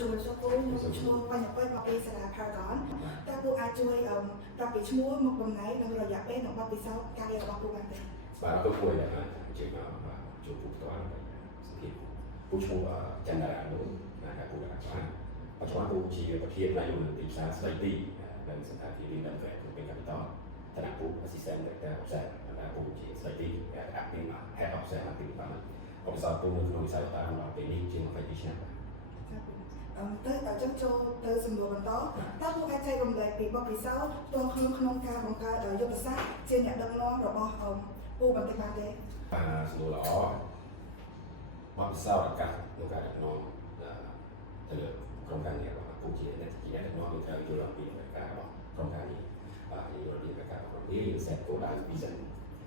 ជួយសុខគូឈ្មោះបញ្ញពេទ្យបពីសាលា Paragon តើពូអាចជួយប្រាប់ពីឈ្មោះមុខតំណែងនិងរយៈពេលនិងបទពិសោធន៍ការងាររបស់ពូបានទេបាទក៏គួរដែរជឿមកជួបពូផ្ទាល់សង្ឃឹមពូឈ្មោះចន្ទរានោះណាពូបានបានបច្ចុប្បន្នពូជាប្រធាននាយកទីផ្សារស្ដីទីនៅសន្តាគាររៀនដល់ពេលពេញកាពីតឋានៈពូ Assistant Director of Sales ដែលពូជាស្ដីទី Acting Head of Sales Acting បានក៏ពិសោធន៍ពូនៅក្នុងវិស័យតាមដល់ពេលនេះជា20ឆ្នាំទៅចឹងចូលទៅសំណួរបន្តតើពូអាចចែករំលែកពីបទពិសោធន៍ផ្ទាល់ខ្លួនក្នុងការបង្កើតយុទ្ធសាស្ត្រជាអ្នកដឹកនាំរបស់ពូបន្តិចបានទេសំណួរល្អបទពិសោធន៍ឱកាសក្នុងការដឹកនាំទៅលើក្រុមការងាររបស់ពូជាអ្នកដឹកនាំយើងត្រូវយល់អំពីការរបស់ក្រុមការងារយើងយល់ពីការរបស់នេះយើង set គោលដៅ vision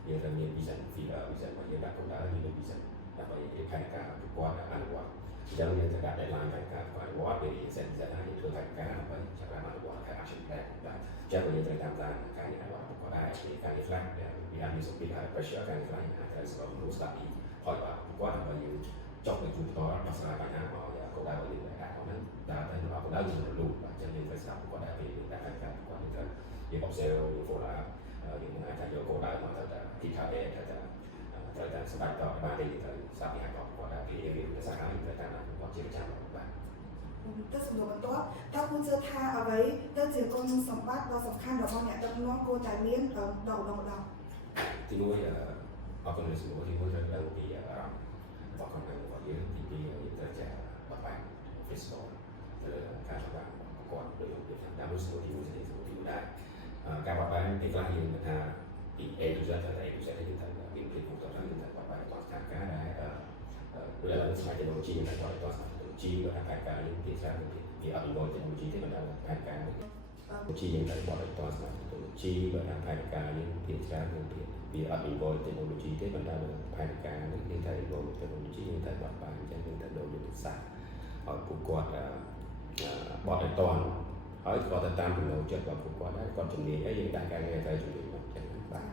យើងត្រូវមាន vision vision របស់យើងដាក់គោលដៅយើងមាន vision ដើម្បីផែនការប្រកបអនុវត្តអញ្ចឹងយើងត្រូវដាក់ deadline ផែនការប្រកបអនុវត្តពេលយើង set vision ហើយយើងធ្វើផែនការដើម្បីចាប់បានអនុវត្តការ action plan បាទអញ្ចឹងយើងត្រូវតាមដានការងាររបស់ប្រកបដែរការងារខ្លះវាអាចមានសម្ពាធហើយ pressure ការងារខ្លះអាចត្រូវស្គាល់รู้ស្ដាប់ពីហើយបាទប្រកបដើម្បីយើងចុះទៅជួបផ្ទាល់ដោះស្រាយបញ្ហាមកគោលដៅរបស់យើងដែរហ្នឹងតែរបស់គោលដៅយើងរលូតបាទអញ្ចឹងយើងត្រូវស្ដាប់ប្រកបដែរពេលយើងដាក់ផែនការប្រកបយើងត្រូវយើង observe យើង follow up យើងអាចថាយកគោលដៅមកទៅទីខាងដែរថាត្រូវតែស្ដាប់តបានទេយើងត្រូវស្ដាប់ពីហើយប្រកបដែរពេលយើងរៀនភាសាហើយត្រូវតាមប្រកបជាប្រចាំបាទទៅសំណួរបន្ទាប់តើពូជឿថាអ្វីទៅជាគុណសម្បត្តិដ៏សំខាន់របស់អ្នកដឹកនាំគួរតែមានដល់ម្ដងទីមួយអរគុណសំណួរទីមួយត្រូវដឹងពីអារម្មណ៍របស់ក្រុមការរបស់យើងទីពីរយើងត្រូវចាបបាក់ Facebook ទៅលើការសម្រាប់ប្រកបដោយយើងតាមតាមសំណួរទីមួយសំណួរទីមួយដែរការបបាក់ពេលខ្លះយើងថាពី A to Z ទៅ A to Z យើងត្រូវមានភាពគ្រប់គ្រាន់យើងត្រូវបបាក់តស្ថានភាពដែរឬស្មារតីtechnology យើងត្រូវបបាក់តស្ថានភាពtechnology ឬថាការយើងភាសាវាអត់មាន technology ទេមិនដល់ផែនការនេះtechnology យើងត្រូវបបាក់តស្ថានភាព technology បើថាផែនការយើងភាសាយើងវាអត់មាន technology ទេប៉ុន្តែផែនការនេះយើងត្រូវ involve technology យើងត្រូវបបាក់អញ្ចឹងយើងត្រូវដូចយុទ្ធសាស្ត្រឲ្យពួកគាត់បត់ឲ្យតន់ហើយគាត់ទៅតាមចំណូលចិត្តរបស់ពួកគាត់ដែរគាត់ជំនាញអីយើងដាក់ការងារទៅជំនាញមកចឹងបាទ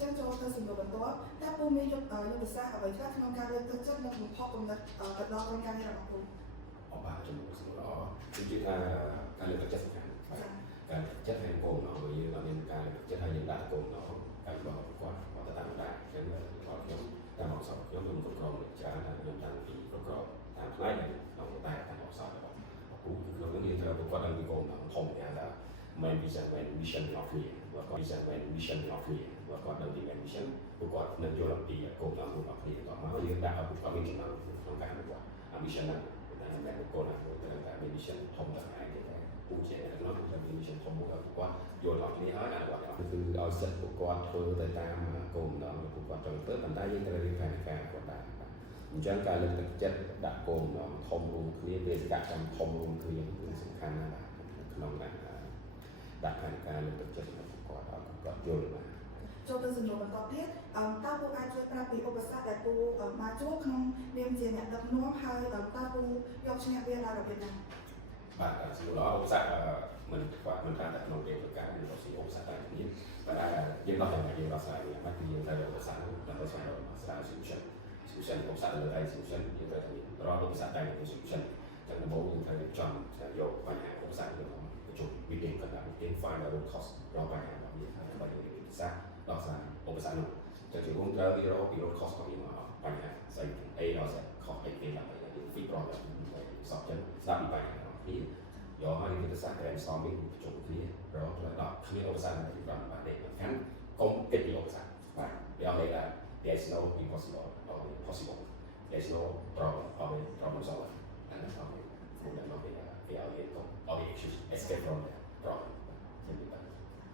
ចឹងចូលទៅសំណួរបន្ទាប់តើពូមានយុទ្ធសាស្ត្រអ្វីខ្លះក្នុងការលើកទឹកចិត្តនិងបំផុសគំនិតទៅដល់ក្រុមការងាររបស់ពូបាទជំនួសសំណួរល្អខ្ញុំជឿថាការលើកទឹកចិត្តសំខាន់បាទការចិត្តហើយគោលដៅយើងអត់មានការលើកទឹកចិត្តហើយយើងដាក់គោលដៅការរបស់គាត់ទៅតាមដែរចឹងគាត់ខ្ញុំតាមអក្សរខ្ញុំគ្រប់គ្រងច្រើនថាខ្ញុំតាំងពីគ្រប់គ្រងតាមផ្នែកក្នុងតែតាមអក្សររបស់គូក្នុងនេះយើងត្រូវប្រកបដោយគោលដៅធំយ៉ាងថា main vision main mission របស់គ្នាគាត់ vision main mission របស់គ្នាគាត់នៅទី main mission ពួកគាត់នៅយល់អំពីគោលដៅរបស់គ្នាគាត់មកយើងដាក់ឲ្យពួកគាត់មានចំណងក្នុងការអនុវត្ត mission ហ្នឹងតែគោលដៅតែ main mission ធំទៅហើយទេពូជានៅក្នុងតែ mission ធំមួយឲ្យពួកគាត់យល់អំពីនេះហើយអនុវត្តគឺឲ្យសិទ្ធិពួកគាត់ធ្វើទៅតាមគោលដៅពួកគាត់ចង់ធ្វើប៉ុន្តែយើងត្រូវរៀបផែនការគាត់ដែរអញ្ចឹងការលើកទឹកចិត្តដាក់គោលដៅធំរួមគ្នាបេសកកម្មធំរួមគ្នាគឺសំខាន់ណាស់ក្នុងដាក់ផែនការលើកទឹកចិត្តរបស់គាត់ឲ្យគាត់យល់បាទចូលទៅសំណួរបន្តទៀតតើពូអាចជួយប្រាប់ពីឧបសគ្គដែលពូបានជួបក្នុងនាមជាអ្នកដឹកនាំហើយតើពូយកឈ្នះវាដោយរបៀបណាបាទសំណួរល្អឧបសគ្គមិនគាត់មិនថាតែក្នុងពេលធ្វើការមានឧបសគ្គតែគ្នាប៉ុន្តែយើងដោះស្រាយយើងដោះស្រាយវាបាត់គឺយើងត្រូវឧបសគ្គដើម្បីស្វែងរកsolution ឧបសគ្គលើឯ solution យើងត្រូវតែមានរាល់ឧបសគ្គតែមាន solution តែដំបូងយើងត្រូវចង់យកបញ្ហាឧបសគ្គរបស់ជុំវិនិច្ឆ័យគាត់ថា find the root cause រកបញ្ហារបស់វាហើយដើម្បីយើងពិសាដោះស្រាយឧបសគ្គនោះតែជារួមត្រូវវារកពី root cause របស់វាមកបញ្ហាស្អី A ដល់ Z cause អីគេដើម្បីយើង fix problem សពចឹងស្ដាប់ពីបញ្ហារបស់គ្នាយកហើយយុទ្ធសាស្ត្រ brainstorming ប្រជុំគ្នារកទៅដល់គ្មានឧបសគ្គណាទីប្រាំបានទេសំខាន់កុំគិតពីឧបសគ្គបាទវាអត់ន័យថា there is no impossible or possible there is no problem or problem solver អានេះអត់មានមុនដល់មកវាឲ្យយើងកុំឲ្យ escape from the problem ចឹងបាទ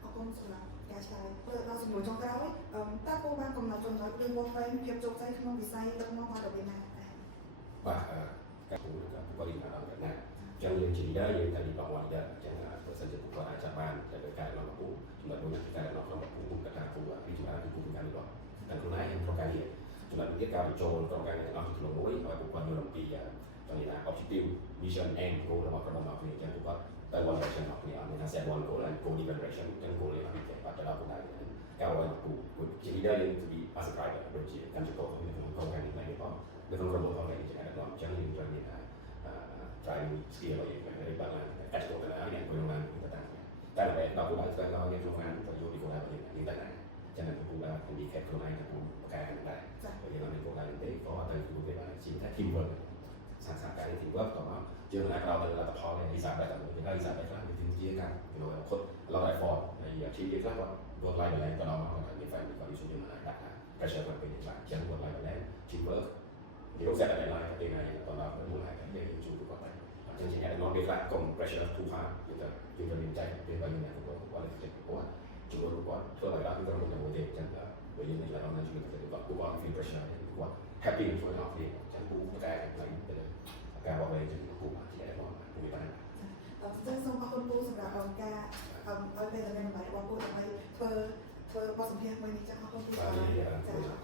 អរគុណសម្រាប់ការឆ្លើយដល់សំណួរចុងក្រោយតើពូបានកំណត់ចំណុចឬវងវែងភាពជោគជ័យក្នុងវិស័យដឹកនាំរបស់របៀបណាបាទការពូក៏គាត់និយាយដល់ណាចឹងយើងជា leader យើងតែនិយាយរបស់ leader ចឹងបើសិនជាគាត់អាចចាប់បានតែការរបស់ពូចំណុចមួយការរបស់ក្នុងពូគាត់ថាពូពីជំនាញពូការរបស់តែខ្លួនឯងក្នុងការងារចំណុចទៀតការបញ្ចូលក្នុងការងាររបស់ក្នុងមួយឲ្យពួកគាត់យល់អំពីចង់និយាយថា objective mission and goal របស់ក្រុមរបស់គ្នាចឹងពួកគាត់ទៅ one direction របស់គ្នាអត់មានថា set one goal and go different direction ចឹង goal នេះអត់ទេបាត់ទៅដល់គោលដៅការឲ្យពូជា leader យើងទៅ be as a driver ដូចជាកម្មជកក្នុងក្រុមការងារនេះផងនៅក្នុងក្រុមរបស់គ្នាចឹងដល់ចឹងយើងត្រូវមានថា driver skill របស់យើងហើយបានកាត់ចូលទៅហើយអ្នកគួរនឹងទៅតាមតែដល់គូដៅទៅដល់យើងក្នុងបានទៅយកពីគូដៅរបស់យើងទៅណាចឹងគូដៅគូទីខេតខ្លួនឯងទៅគូបកកែហ្នឹងដែរយើងអត់មានគូដៅទេក៏ទៅគូវាបានជាថា teamwork សាខាការ teamwork តោះយើងអាចដល់ទៅលទ្ធផលនៃវិសាស្ត្របែបហ្នឹងហើយវិសាស្ត្របែបខ្លះវាជាការខុត lot of effort ហើយជាជាខ្លះគាត់ work life balance ក៏ដល់មកគាត់មាន family condition យើងអាចដាក់ pressure គាត់ពេញខ្លះចឹង work life balance teamwork យើង set a deadline ទៅថ្ងៃទៅដល់មួយហើយយើងជួបគាត់ដែរអញ្ចឹងជាអ្នកនាំវាខ្លះកុំ pressure too hard យើងទៅមានใจពេលបើយើងអ្នកគាត់គាត់ជួយគាត់ធ្វើឲ្យដល់ក្រុមជាមួយទេចឹងបើយើងនិយាយដល់នឹងជួយគាត់គាត់ feel pressure គាត់ happy ជួយដល់គ្នាចឹងគូតែថ្ងៃទៅការบอกเลยចឹងគូជាអ្នកនាំគូបាន ចឹងសូមអរគុណពូសម្រាប់ការឲ្យពេលវេលារបស់ពូដើម្បីធ្វើបទសម្ភាសន៍មួយនេះចឹងអរគុណពូ បាទ